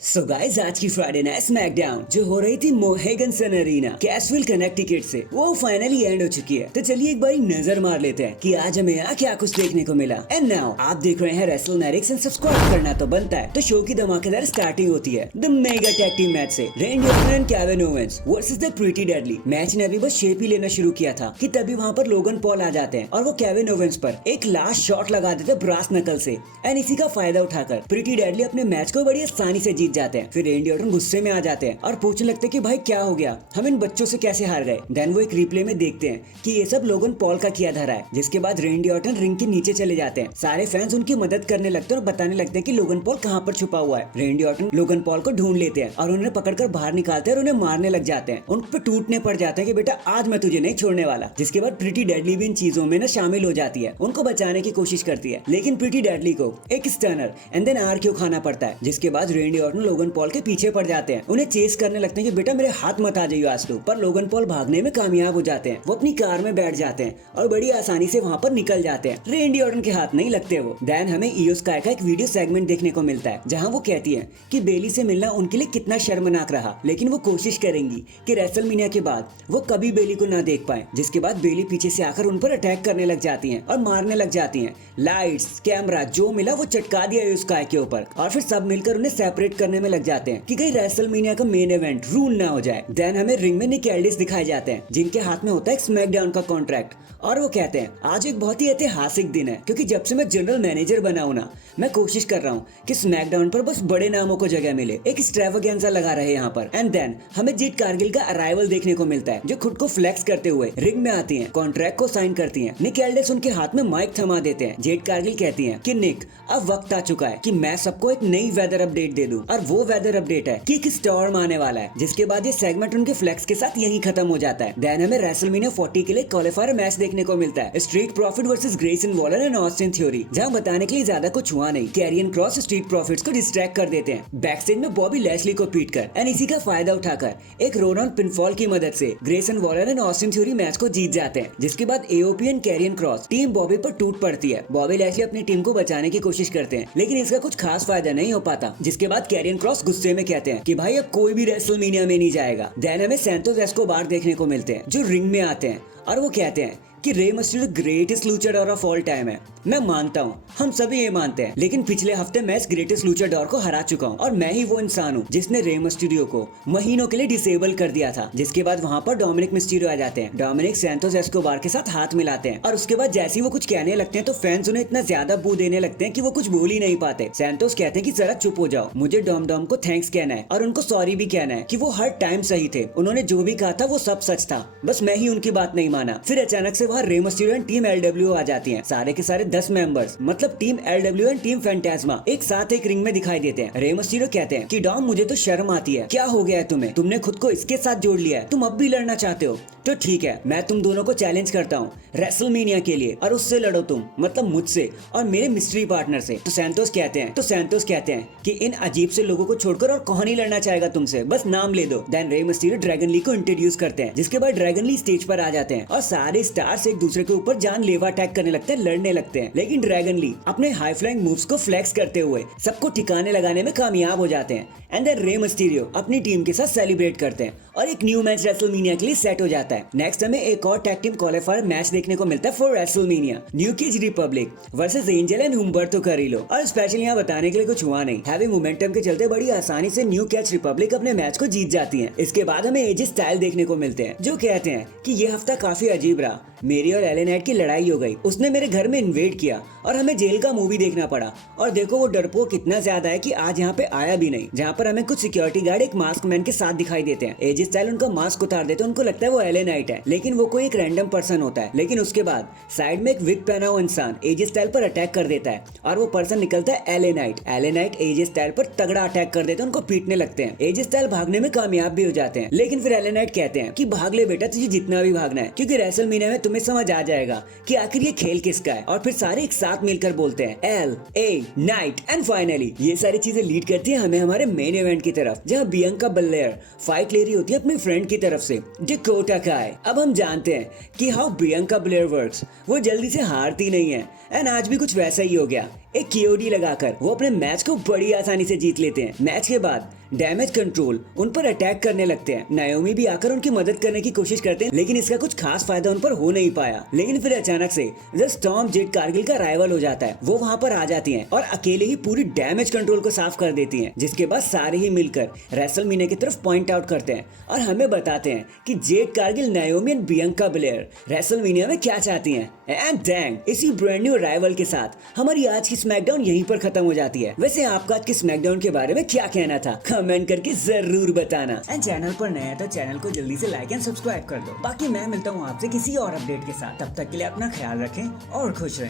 So guys आज की Friday night SmackDown जो हो रही थी मोहेगन सन अरीना कैशविल कनेक्टिकट से वो फाइनली एंड हो चुकी है। तो चलिए एक बारी नजर मार लेते हैं कि आज हमें यहाँ क्या कुछ देखने को मिला। एंड नाउ आप देख रहे हैं रेसलमेनिक्स एंड सब्सक्राइब करना तो बनता है। तो शो की धमाकेदार स्टार्टिंग होती है the mega tag team match से Randy Orton and Kevin Owens versus the Pretty Deadly. Match ने अभी बस शेप ही लेना शुरू किया था कि तभी वहाँ पर लोगन पॉल आ जाते हैं और वो केविन ओवेंस पर एक लास्ट शॉट लगा देते ब्रास नकल से। एंड इसी का फायदा उठाकर प्रीटी डेडली अपने मैच को बड़ी आसानी से जीत जाते हैं। फिर रेंडी ऑर्टन गुस्से में आ जाते हैं और पूछने लगते हैं कि भाई क्या हो गया, हम इन बच्चों से कैसे हार गए। देन वो एक रिप्ले में देखते हैं कि ये सब लोगन पॉल का किया धरा है। जिसके बाद रेंडी ऑर्टन रिंग के नीचे चले जाते हैं। सारे फैंस उनकी मदद करने लगते हैं और बताने लगते हैं कि लोगन पॉल कहाँ पर छुपा हुआ है। रेंडी ऑर्टन लोगन पॉल को ढूंढ लेते हैं और उन्हें पकड़कर बाहर निकालते हैं और उन्हें मारने लग जाते हैं। उन पर टूटने पड़ जाते हैं कि बेटा आज मैं तुझे नहीं छोड़ने वाला। जिसके बाद प्रीटी डेडली भी इन चीजों में ना शामिल हो जाती है, उनको बचाने की कोशिश करती है। लेकिन प्रीटी डेडली को एक स्टनर एंड देन आरक्यू खाना पड़ता है। जिसके बाद रेंडी ऑर्टन लोगन पॉल के पीछे पड़ जाते हैं, उन्हें चेस करने लगते हैं कि बेटा मेरे हाथ मत आ जाइयो आज तो। पर लोगन पॉल भागने में कामयाब हो जाते हैं। वो अपनी कार में बैठ जाते हैं और बड़ी आसानी से वहाँ पर निकल जाते हैं। रेंडी ऑर्टन के हाथ नहीं लगते वो। देन हमें इयो स्काई का एक वीडियो सेगमेंट देखने को मिलता है जहाँ वो कहती है कि बेली से मिलना उनके लिए कितना शर्मनाक रहा, लेकिन वो कोशिश करेंगी कि रेसलमेनिया के बाद वो कभी बेली को ना देख पाए। जिसके बाद बेली पीछे से आकर उन पर अटैक करने लग जाती हैं और मारने लग जाती हैं। लाइट्स कैमरा जो मिला वो चटका दिया इयो स्काई के ऊपर और फिर सब मिलकर उन्हें सेपरेट करने में लग जाते हैं कि कहीं रेसलमेनिया का मेन इवेंट रूल ना हो जाए। देन हमें रिंग में निक एल्डिस दिखाए जाते हैं जिनके हाथ में होता है स्मैकडाउन का कॉन्ट्रैक्ट और वो कहते हैं आज एक बहुत ही ऐतिहासिक दिन है क्योंकि जब से मैं जनरल मैनेजर बना हूं ना, मैं कोशिश कर रहा हूँ कि स्मैकडाउन पर बस बड़े नामों को जगह मिले, एक एक्सट्रावागेंजा लगा रहे यहाँ पर। एंड देन हमें जीत कारगिल का अराइवल देखने को मिलता है जो खुद को फ्लेक्स करते हुए रिंग में आती है, कॉन्ट्रैक्ट को साइन करती है। निक एल्डिस उनके हाथ में माइक थमा देते हैं। जेट कारगिल कहती है कि निक अब वक्त आ चुका है कि मैं सबको एक नई वेदर अपडेट दे दूं और वो वेदर अपडेट है कि एक स्टॉर्म आने वाला है। जिसके बाद ये सेगमेंट उनके फ्लेक्स के साथ यही खत्म हो जाता है। देन हमें रेसलमेनिया 40 के लिए क्वालिफायर मैच देखने को मिलता है, street profit versus Grayson Waller and Austin theory, जहां बताने के लिए ज्यादा कुछ हुआ नहीं। कैरियन क्रॉस स्ट्रीट प्रॉफिट्स को डिस्ट्रैक्ट कर देते हैं बैकस्टेज में बॉबी लैशली को पीट कर। एंड इसी का फायदा उठाकर एक रोन पिनफॉल की मदद से Grayson Waller and Austin Theory match को जीत जाते हैं। जिसके बाद AOP and Karrion Kross team Bobby पर टूट पड़ती है। बॉबी लैशली अपनी टीम को बचाने की कोशिश करते हैं लेकिन इसका कुछ खास फायदा नहीं हो पाता। जिसके बाद कैरियन क्रॉस गुस्से में कहते हैं कि भाई अब कोई भी रेसलमेनिया में नहीं जाएगा। देन हमें सैंटोस एस्कोबार देखने को मिलते हैं जो रिंग में आते हैं और वो कहते हैं कि रे मस्टिरियो ग्रेटेस्ट लूचाडोर ऑफ ऑल टाइम है। मैं मानता हूँ, हम सभी ये मानते हैं, लेकिन पिछले हफ्ते मैं इस ग्रेटेस्ट लूचाडोर को हरा चुका हूँ और मैं ही वो इंसान हूँ जिसने रे मस्टिरियो को महीनों के लिए डिसेबल कर दिया था। जिसके बाद वहाँ पर डोमिनिक मिस्टीरियो आ जाते हैं। डोमिनिक सैंटोस एस्कोबार के साथ हाथ मिलाते हैं और उसके बाद जैसे ही वो कुछ कहने लगते हैं तो फैंस उन्हें इतना ज्यादा बू देने लगते हैं कि वो कुछ बोल ही नहीं पाते। सैंटोस कहते हैं कि जरा चुप हो जाओ, मुझे डोम को थैंक्स कहना है और उनको सॉरी भी कहना है कि वो हर टाइम सही थे, उन्होंने जो भी कहा था वो सब सच था, बस मैं ही उनकी बात नहीं माना। फिर अचानक से वहाँ रे मस्टीरियो एंड टीम एलडब्ल्यू आ जाती हैं। सारे के सारे 10 मेंबर्स मतलब टीम एलडब्ल्यू एंड टीम फैंटास्मा एक साथ एक रिंग में दिखाई देते हैं। रे मस्टीरियो कहते हैं कि डॉम मुझे तो शर्म आती है, क्या हो गया है तुम्हें, तुमने खुद को इसके साथ जोड़ लिया है, तुम अब भी लड़ना चाहते हो तो ठीक है, मैं तुम दोनों को चैलेंज करता हूँ रेसलमेनिया के लिए और उससे लड़ो तुम, मतलब मुझसे और मेरे मिस्ट्री पार्टनर से। तो सैंटोस कहते हैं कि इन अजीब से लोगों को छोड़कर और कौन ही लड़ना चाहेगा तुमसे, बस नाम ले दो। देन रे मस्टीरियो ड्रैगन ली को इंट्रोड्यूस करते हैं। जिसके बाद ड्रैगन ली स्टेज पर आ जाते हैं और सारे स्टार्स एक दूसरे के ऊपर जानलेवा अटैक करने लगते हैं, लड़ने लगते हैं। लेकिन ड्रैगन ली अपने हाई फ्लाइंग मूव्स को फ्लेक्स करते हुए सबको ठिकाने लगाने में कामयाब हो जाते हैं। एंड देन रे मस्टीरियो अपनी टीम के साथ सेलिब्रेट करते हैं और एक न्यू मैच रेसलमेनिया के लिए सेट हो जाता है। नेक्स्ट हमें एक और टैग टीम क्वालिफायर मैच देखने को मिलता है for WrestleMania, New Catch Republic versus Angel and Humberto Carrillo. और स्पेशली यहाँ बताने के लिए कुछ हुआ नहीं, हैवी मोमेंटम के चलते बड़ी आसानी से न्यू केज रिपब्लिक अपने मैच को जीत जाती है। इसके बाद हमें एजे स्टाइल देखने को मिलते हैं जो कहते हैं कि ये हफ्ता काफी अजीब रहा, मेरी और एले नाइट की लड़ाई हो गई, उसने मेरे घर में इन्वेड किया और हमें जेल का मूवी देखना पड़ा और देखो वो डरपोक कितना ज्यादा है कि आज यहाँ पे आया भी नहीं। जहाँ पर हमें कुछ सिक्योरिटी गार्ड एक मास्क मैन के साथ दिखाई देते हैं। एजे स्टाइल उनका मास्क उतार देते हैं, उनको लगता है वो एले नाइट है लेकिन वो कोई एक रैंडम पर्सन होता है। लेकिन उसके बाद साइड में एक विग पहना हुआ इंसान एजे स्टाइल पर अटैक कर देता है और वो पर्सन निकलता है एले नाइट एजे स्टाइल पर तगड़ा अटैक कर देते हैं, उनको पीटने लगते हैं। एजे स्टाइल भागने में कामयाब भी हो जाते हैं लेकिन फिर एले नाइट कहते हैं कि भाग ले बेटा, तुझे जितना भी भागना है क्योंकि रेसलमेनिया में तुम्हें समझ आ जाएगा कि आखिर ये खेल किसका है। और फिर सारे एक साथ मिलकर बोलते हैं L A night and finally ये सारी चीजें लीड करती है हमें हमारे मेन इवेंट की तरफ जहाँ बियंका बलेयर फाइट ले रही होती है अपने फ्रेंड की तरफ से डकोटा काय। अब हम जानते हैं कि हाउ बियंका बलेयर वर्क्स, वो जल्दी से हारती नहीं है एंड आज भी कुछ वैसा ही हो गया। एक KOD लगाकर वो अपने मैच को बड़ी आसानी से जीत लेते हैं। मैच के बाद डैमेज कंट्रोल उन पर अटैक करने लगते हैं। नाओमी भी आकर उनकी मदद करने की कोशिश करते हैं, लेकिन इसका कुछ खास फायदा उन पर हो नहीं पाया। लेकिन फिर अचानक से द स्टॉर्म जेड कारगिल का राइवल हो जाता है। वो वहाँ पर आ जाती हैं और अकेले ही पूरी डैमेज कंट्रोल को साफ कर देती हैं, जिसके बाद सारे ही मिलकर रेसलमेनिया की तरफ पॉइंट आउट करते हैं और हमें बताते हैं कि Jade Cargill, Naomi and Bianca Blair WrestleMania में क्या चाहती हैं। एंड डैंग, इसी ब्रांड न्यू राइवल के साथ हमारी आज की स्मैकडाउन यहीं पर खत्म हो जाती है। वैसे आपका आज की स्मैकडाउन के बारे में क्या कहना था, कमेंट करके जरूर बताना। एंड चैनल पर नया तो चैनल को जल्दी से लाइक एंड सब्सक्राइब कर दो। बाकी मैं मिलता हूँ आपसे किसी और अपडेट के साथ। तब तक के लिए अपना ख्याल रखें और खुश रहें।